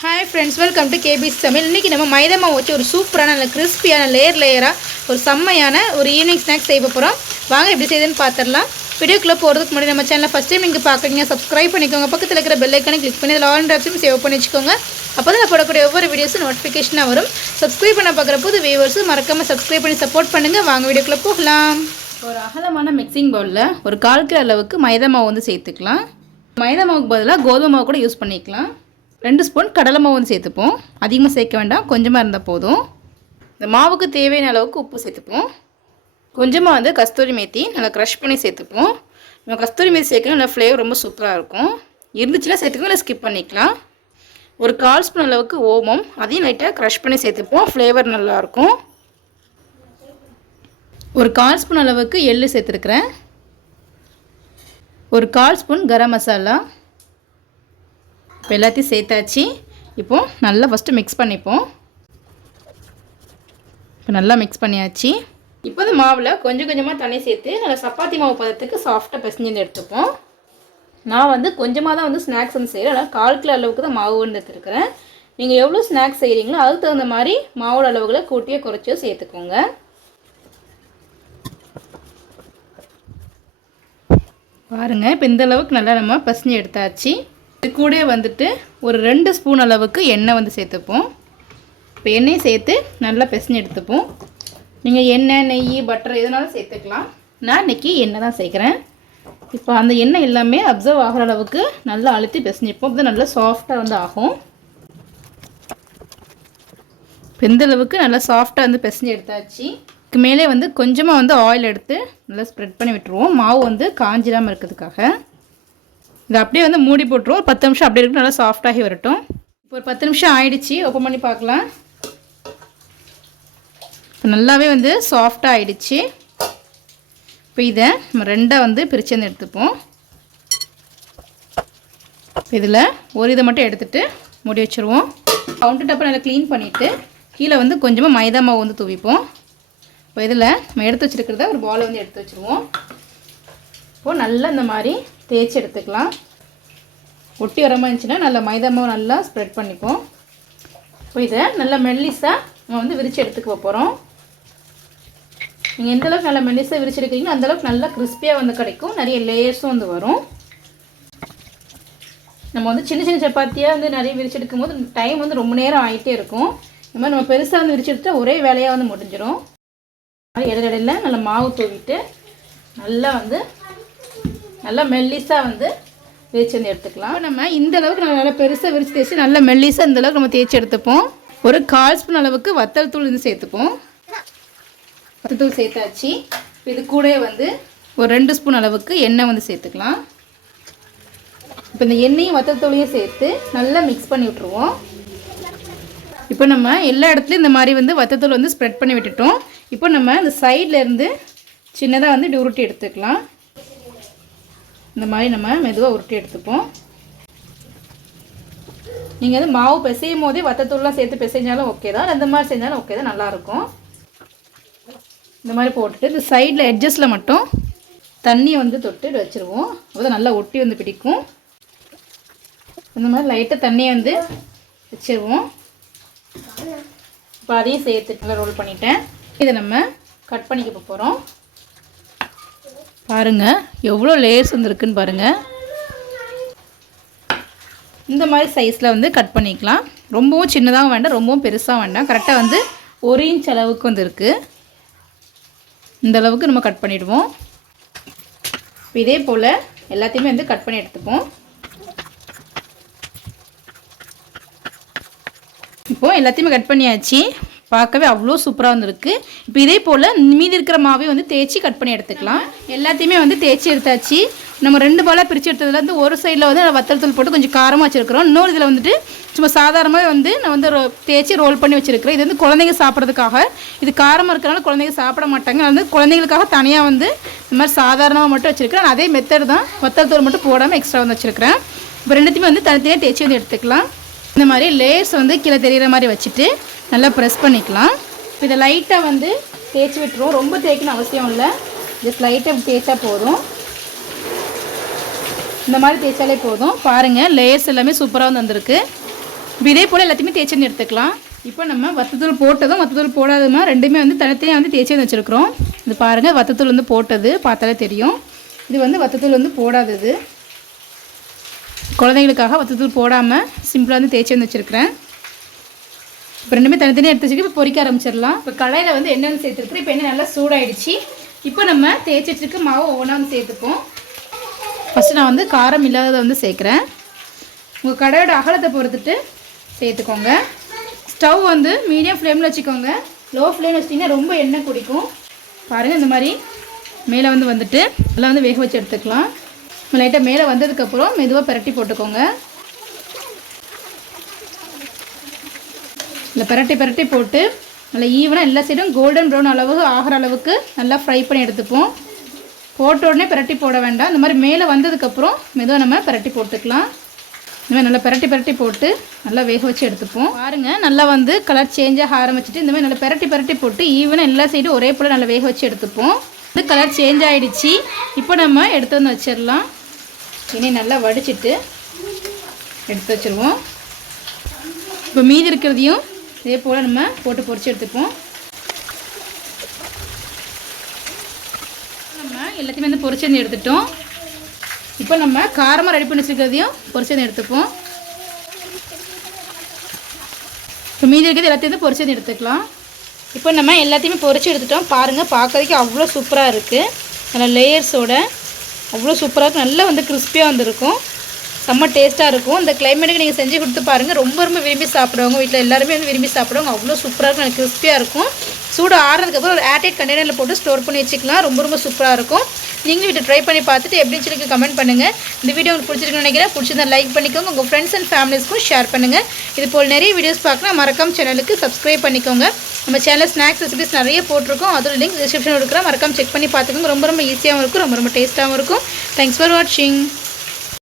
Hi friends welcome to கேபிஸ் சமையல் இன்றைக்கி நம்ம மைதா மாவு வச்சு ஒரு சூப்பரான நல்ல கிறிஸ்பியான லேயர் லேயராக ஒரு செம்மையான ஒரு ஈவினிங் ஸ்நாக்ஸ் செய்ய போகிறோம் வாங்க எப்படி செய்யுதுன்னு பார்த்துடலாம் வீடியோக்குள்ளே போகிறதுக்கு முன்னாடி நம்ம சேனலில் ஃபஸ்ட் டைம் இங்கே பார்க்குறீங்க சப்ஸ்கிரைப் பண்ணிக்கோங்க. பக்கத்தில் இருக்கிற பெல் ஐக்கனை கிளிக் பண்ணி அதில் ஆல் ஆப்ஷன் சேவ் பண்ணி வச்சுக்கோங்க. அப்போ தான் போடக்கூடிய ஒவ்வொரு வீடியோஸும் நோட்டிஃபிகேஷனாக வரும். சப்ஸ்கிரைப் பண்ண பார்க்குற போது வியூவர்ஸும் மறக்காமல் சப்ஸ்கிரைப் பண்ணி சப்போர்ட் பண்ணுங்கள் வாங்க வீடியோக்குள்ளே போகலாம். ஒரு அகலமான மிக்சிங் பவுலில் ஒரு கால் கிலோ அளவுக்கு மைதா மாவு வந்து சேர்த்துக்கலாம். மைதா மாவுக்கு பதிலாக கோதுமை மாவு கூட யூஸ் பண்ணிக்கலாம். ரெண்டு ஸ்பூன் கடலை மாவு வந்து சேர்த்துப்போம். அதிகமாக சேர்க்க வேண்டாம். கொஞ்சமாக இருந்தால் போதும். இந்த மாவுக்கு தேவையான அளவுக்கு உப்பு சேர்த்துப்போம். கொஞ்சமாக வந்து கஸ்தூரி மேத்தி நல்லா க்ரஷ் பண்ணி சேர்த்துப்போம். நம்ம கஸ்தூரி மேத்தி சேர்க்கணும் நல்லா ஃப்ளேவர் ரொம்ப சூப்பராக இருக்கும். இருந்துச்சுன்னா சேர்த்துக்கணும் இல்லை ஸ்கிப் பண்ணிக்கலாம். ஒரு கால் ஸ்பூன் அளவுக்கு ஓமம். அதையும் லைட்டாக க்ரஷ் பண்ணி சேர்த்துப்போம். ஃப்ளேவர் நல்லாயிருக்கும் ஒரு கால் ஸ்பூன் அளவுக்கு எள்ளு சேர்த்துருக்குறேன். ஒரு கால் ஸ்பூன் கரம் மசாலா. இப்போ எல்லாத்தையும் சேர்த்தாச்சு. இப்போது நல்லா ஃபஸ்ட்டு மிக்ஸ் பண்ணிப்போம். இப்போ நல்லா மிக்ஸ் பண்ணியாச்சு. இப்போ இந்த மாவில் கொஞ்சம் கொஞ்சமாக தண்ணி சேர்த்து நல்லா சப்பாத்தி மாவு பதத்துக்கு சாஃப்டாக பிசைஞ்சு எடுத்துப்போம். நான் வந்து கொஞ்சமாக தான் வந்து ஸ்நாக்ஸ் வந்து செய்கிறேன் ஆனால் கால் கிலோ அளவுக்கு தான் மாவு வந்து எடுத்துருக்கிறேன் நீங்கள் எவ்வளோ ஸ்நாக்ஸ் செய்கிறீங்களோ அதுக்கு தகுந்த மாதிரி மாவோட அளவுகளை கூட்டியோ குறைச்சியோ சேர்த்துக்கோங்க. பாருங்கள் இப்போ இந்த அளவுக்கு நல்லா நம்ம பசஞ்சு எடுத்தாச்சு. இது கூட வந்துட்டு ஒரு ரெண்டு ஸ்பூன் அளவுக்கு எண்ணெய் வந்து சேர்த்துப்போம். இப்போ எண்ணெயை சேர்த்து நல்லா பிசைஞ்சு எடுத்துப்போம். நீங்கள் எண்ணெய் நெய் பட்டர் எதுனாலும் சேர்த்துக்கலாம். நான் இன்றைக்கி எண்ணெய் தான் சேர்க்குறேன். இப்போ அந்த எண்ணெய் எல்லாமே அப்சர்வ் ஆகிற அளவுக்கு நல்லா அழுத்தி பிசைஞ்சிப்போம். அப்போ நல்லா சாஃப்டாக வந்து ஆகும். இப்போ இந்த அளவுக்கு நல்லா சாஃப்டாக வந்து பிசைஞ்சு எடுத்தாச்சு. இதுக்கு மேலே வந்து கொஞ்சமாக வந்து ஆயில் எடுத்து நல்லா ஸ்ப்ரெட் பண்ணி விட்டுருவோம். மாவு வந்து காஞ்சிடாமல் இருக்கிறதுக்காக. இதை அப்படியே வந்து மூடி போட்டுருவோம். ஒரு பத்து நிமிஷம் அப்படியே இருக்கும் நல்லா சாஃப்டாகி வரட்டும். இப்போ ஒரு பத்து நிமிஷம் ஆயிடுச்சு. ஓப்பன் பண்ணி பார்க்கலாம். இப்போ நல்லாவே வந்து சாஃப்டாக ஆயிடுச்சு. இப்போ இதை நம்ம ரெண்டாக வந்து பிரித்து வந்து எடுத்துப்போம். இதில் ஒரு இதை மட்டும் எடுத்துகிட்டு மூடி வச்சுருவோம். கவுண்டர் டப்பை நல்லா க்ளீன் பண்ணிவிட்டு கீழே வந்து கொஞ்சமாக மைதா மாவு வந்து தூவிப்போம். இப்போ இதில் நம்ம எடுத்து வச்சுருக்கிறத ஒரு பாலை வந்து எடுத்து வச்சுருவோம். இப்போது நல்லா இந்த மாதிரி தேய்ச்சி எடுத்துக்கலாம். ஒட்டி வர இருந்துச்சுன்னா நல்லா மைதா மாவு நல்லா ஸ்ப்ரெட் பண்ணிப்போம் இப்போ இதை நல்லா மெல்லிஸாக நம்ம வந்து விரித்து எடுத்துக்க போகிறோம் நீங்கள் எந்தளவுக்கு நல்லா மெல்லிஸாக விரிச்சு எடுக்கிறீங்களோ அந்தளவுக்கு நல்லா கிறிஸ்பியாக வந்து கிடைக்கும். நிறைய லேயர்ஸும் வந்து வரும். நம்ம வந்து சின்ன சின்ன சப்பாத்தியாக வந்து நிறைய விரிச்சு எடுக்கும் போது டைம் வந்து ரொம்ப நேரம் ஆகிட்டே இருக்கும். இந்த மாதிரி நம்ம பெருசாக வந்து விரிச்சு எடுத்தால் ஒரே வேலையாக வந்து முடிஞ்சிடும் இடையில நல்லா மாவு தூவிட்டு நல்லா வந்து நல்லா மெல்லிஸாக வந்து தேய்ச்சி வந்து எடுத்துக்கலாம் நம்ம இந்த அளவுக்கு நம்ம நல்லா பெருசாக விரிச்சு தேய்ச்சி நல்லா மெல்லிஸாக இந்த அளவுக்கு நம்ம தேய்ச்சி எடுத்துப்போம். ஒரு கால் ஸ்பூன் அளவுக்கு வத்தல் தூள் வந்து சேர்த்துப்போம். வத்தல் தூள் சேர்த்தாச்சு. இது கூட வந்து ஒரு ரெண்டு ஸ்பூன் அளவுக்கு எண்ணெய் வந்து சேர்த்துக்கலாம். இப்போ இந்த எண்ணெயும் வத்தல் தூளையும் சேர்த்து நல்லா மிக்ஸ் பண்ணி விட்ருவோம் இப்போ நம்ம எல்லா இடத்துலையும் இந்த மாதிரி வந்து வத்தத்தூள் வந்து ஸ்ப்ரெட் பண்ணி விட்டுட்டோம். இப்போ நம்ம இந்த சைடில் இருந்து சின்னதாக வந்து இப்படி எடுத்துக்கலாம். இந்த மாதிரி நம்ம மெதுவாக உருட்டி எடுத்துப்போம். நீங்கள் வந்து மாவு பிசையும் போதே வத்தத்தூள்லாம் சேர்த்து பிசைஞ்சாலும் ஓகே தான். இந்த மாதிரி செஞ்சாலும் ஓகே தான். நல்லாயிருக்கும் இந்த மாதிரி போட்டுட்டு இந்த சைடில் எட்ஜஸில் மட்டும் தண்ணியை வந்து தொட்டு வச்சுருவோம். அப்போ நல்லா ஒட்டி வந்து பிடிக்கும். இந்த மாதிரி லைட்டாக தண்ணியை வந்து வச்சுருவோம். இப்போ அதையும் சேர்த்து நல்லா ரோல் பண்ணிட்டேன். இதை நம்ம கட் பண்ணிக்க போகிறோம் பாருங்கள் எவ்வளோ லேயர்ஸ் வந்துருக்குன்னு பாருங்கள் இந்த மாதிரி சைஸில் வந்து கட் பண்ணிக்கலாம். ரொம்பவும் சின்னதாகவும் வேண்டாம் ரொம்பவும் பெருசாக வேண்டாம். கரெக்டாக வந்து ஒரு இன்ச் அளவுக்கு வந்து இருக்குது இந்த அளவுக்கு நம்ம கட் பண்ணிவிடுவோம் இதே போல் எல்லாத்தையுமே வந்து கட் பண்ணி எடுத்துப்போம். இப்போது எல்லாத்தையுமே கட் பண்ணியாச்சு. பார்க்கவே அவ்வளோ சூப்பராக இருந்திருக்கு இப்போ இதே போல் மீதி இருக்கிற மாவே வந்து தேய்ச்சி கட் பண்ணி எடுத்துக்கலாம். எல்லாத்தையுமே வந்து தேய்ச்சி எடுத்தாச்சு. நம்ம ரெண்டு பாலாக பிரித்து எடுத்ததுலேருந்து வந்து ஒரு சைடில் வந்து வத்தல் தூள் போட்டு கொஞ்சம் காரமாக வச்சுருக்கிறோம். இன்னொரு இதில் வந்துட்டு சும்மா சாதாரணமாக வந்து நான் வந்து தேய்ச்சி ரோல் பண்ணி வச்சுருக்கிறேன். இது வந்து குழந்தைங்க சாப்பிட்றதுக்காக. இது காரமாக இருக்கிறனால குழந்தைங்க சாப்பிட மாட்டாங்க. அது வந்து குழந்தைங்களுக்காக தனியாக வந்து இந்த மாதிரி சாதாரணமாக மட்டும் வச்சுருக்கிறேன். அதே மெத்தட் தான் வத்தல் தூள் மட்டும் போடாமல் எக்ஸ்ட்ரா வந்து வச்சுருக்கிறேன். இப்போ ரெண்டுத்தையுமே வந்து தனித்தனியாக தேய்ச்சி வந்து எடுத்துக்கலாம். இந்த மாதிரி லேயர்ஸ் வந்து கீழே தெரிகிற மாதிரி வச்சுட்டு நல்லா ப்ரெஸ் பண்ணிக்கலாம். இப்போ இதை லைட்டாக வந்து தேய்ச்சி விட்டுருவோம். ரொம்ப தேய்க்கணும் அவசியம் இல்லை. ஜஸ்ட் லைட்டாக தேய்ச்சா போதும். இந்த மாதிரி தேய்ச்சாலே போதும். பாருங்கள் லேயர்ஸ் எல்லாமே சூப்பராக வந்து வந்திருக்கு. இப்போ இதே போல் எல்லாத்தையுமே தேய்ச்சி எடுத்துக்கலாம். இப்போ நம்ம வத்தத்தூள் போட்டதும் வத்தத்தூள் போடாதமா ரெண்டுமே வந்து தனித்தனியாக வந்து தேய்ச்சி வச்சுருக்கிறோம். இது பாருங்கள் வத்தத்தூள் வந்து போட்டது பார்த்தாலே தெரியும். இது வந்து வத்தத்தூள் வந்து போடாதது. குழந்தைங்களுக்காக வத்தத்தூள் போடாமல் சிம்பிளாக வந்து தேய்ச்சி வந்து வச்சுருக்கிறேன். இப்போ ரெண்டுமே தனித்தனியாக எடுத்து வச்சுக்கி இப்போ ஆரம்பிச்சிடலாம். இப்போ கடையில் வந்து என்னென்னு சேர்த்துருக்கு இப்போ என்ன நல்லா சூடாயிடுச்சு. இப்போ நம்ம தேய்ச்சிட்டுருக்கு மாவு ஒவ்வொன்றா வந்து சேர்த்துப்போம். ஃபஸ்ட்டு நான் வந்து காரம் இல்லாததை வந்து சேர்க்குறேன். உங்கள் கடையோட அகலத்தை பொறுத்துட்டு சேர்த்துக்கோங்க. ஸ்டவ் வந்து மீடியம் ஃப்ளேமில் வச்சுக்கோங்க. லோ ஃப்ளேம் வச்சிட்டிங்கன்னா ரொம்ப எண்ணெய் குடிக்கும். பாருங்கள் இந்த மாதிரி மேலே வந்து வந்துட்டு நல்லா வந்து வேக வச்சு எடுத்துக்கலாம். லைட்டாக மேலே வந்ததுக்கப்புறம் மெதுவாக பிரட்டி போட்டுக்கோங்க. இல்லை பிரட்டி பிரட்டி போட்டு நல்லா ஈவனாக எல்லா சைடும் கோல்டன் ப்ரௌன் அளவு ஆகிற அளவுக்கு நல்லா ஃப்ரை பண்ணி எடுத்துப்போம். போட்ட உடனே பிரட்டி போட வேண்டாம். இந்த மாதிரி மேலே வந்ததுக்கப்புறம் மெதுவாக நம்ம பிரட்டி போட்டுக்கலாம். இந்த மாதிரி நல்லா பிரட்டி பிரட்டி போட்டு நல்லா வேக வச்சு எடுத்துப்போம். பாருங்கள் நல்லா வந்து கலர் சேஞ்சாக ஆரம்பிச்சிட்டு இந்த மாதிரி நல்லா பிரட்டி பிரட்டி போட்டு ஈவனாக எல்லா சைடும் ஒரே போல் நல்லா வேக வச்சு எடுத்துப்போம். வந்து கலர் சேஞ்ச் ஆகிடுச்சு இப்போ நம்ம எடுத்து வந்து வச்சிடலாம். இனி நல்லா வடிச்சிட்டு எடுத்து வச்சுருவோம். இப்போ மீதி இருக்கிறதையும் இதே போல் நம்ம போட்டு பொறிச்சு எடுத்துப்போம். நம்ம எல்லாத்தையுமே வந்து பொரிச்சு எடுத்துட்டோம். இப்போ நம்ம காரமாக ரெடி பண்ணி வச்சுருக்கிறதையும் பொரிச்சு எடுத்துப்போம். இப்போ மீதி இருக்கிறது எல்லாத்தையும் வந்து எடுத்துக்கலாம். இப்போ நம்ம எல்லாத்தையுமே பொறிச்சு எடுத்துட்டோம். பாருங்கள் பார்க்கறதுக்கு அவ்வளோ சூப்பராக இருக்குது நல்லா லேயர்ஸோட அவ்வளோ சூப்பராக இருக்கும் நல்லா வந்து கிறிஸ்பியாக வந்திருக்கும். செம்ம டேஸ்ட்டாக இருக்கும். இந்த கிளைமேட்டுக்கு நீங்கள் செஞ்சு கொடுத்து பாருங்கள் ரொம்ப ரொம்ப விரும்பி சாப்பிடுவாங்க வீட்டில் எல்லாருமே வந்து விரும்பி சாப்பிடுவாங்க அவ்வளோ சூப்பராக இருக்கும். எனக்கு கிறிஸ்பியாக இருக்கும். சூடு ஆறுனதுக்கப்புறம் ஒரு ஏர்டைட் கண்டெய்னரில் போட்டு ஸ்டோர் பண்ணி வச்சுக்கலாம். ரொம்ப ரொம்ப சூப்பராக இருக்கும். நீங்களும் வீட்டை ட்ரை பண்ணி பார்த்துட்டு எப்படின்னு சொல்லி கமெண்ட் பண்ணுங்கள் இந்த வீடியோ உங்களுக்கு பிடிச்சிருக்குன்னு நினைக்கிறேன். பிடிச்சிருந்தா லைக் பண்ணிக்கோங்க. உங்கள் ஃப்ரெண்ட்ஸ் அண்ட் ஃபேமிலிஸ்க்கும் ஷேர் பண்ணுங்கள் இது போல் நிறைய வீடியோஸ் பார்க்கலாம் மறக்காம சேனலுக்கு சப்ஸ்கிரைப் பண்ணிக்கோங்க. நம்ம சேனல் ஸ்நாக்ஸ் ரெசிபிஸ் நிறைய போட்டிருக்கோம். அதோட லிங்க் டிஸ்கிரிப்ஷன் இருக்கிற மறக்காம செக் பண்ணி பார்த்துக்கோங்க. ரொம்ப ரொம்ப ஈஸியாகவும் இருக்கும். ரொம்ப ரொம்ப டேஸ்ட்டாகவும் இருக்கும். தேங்க்ஸ் ஃபார் வாட்சிங்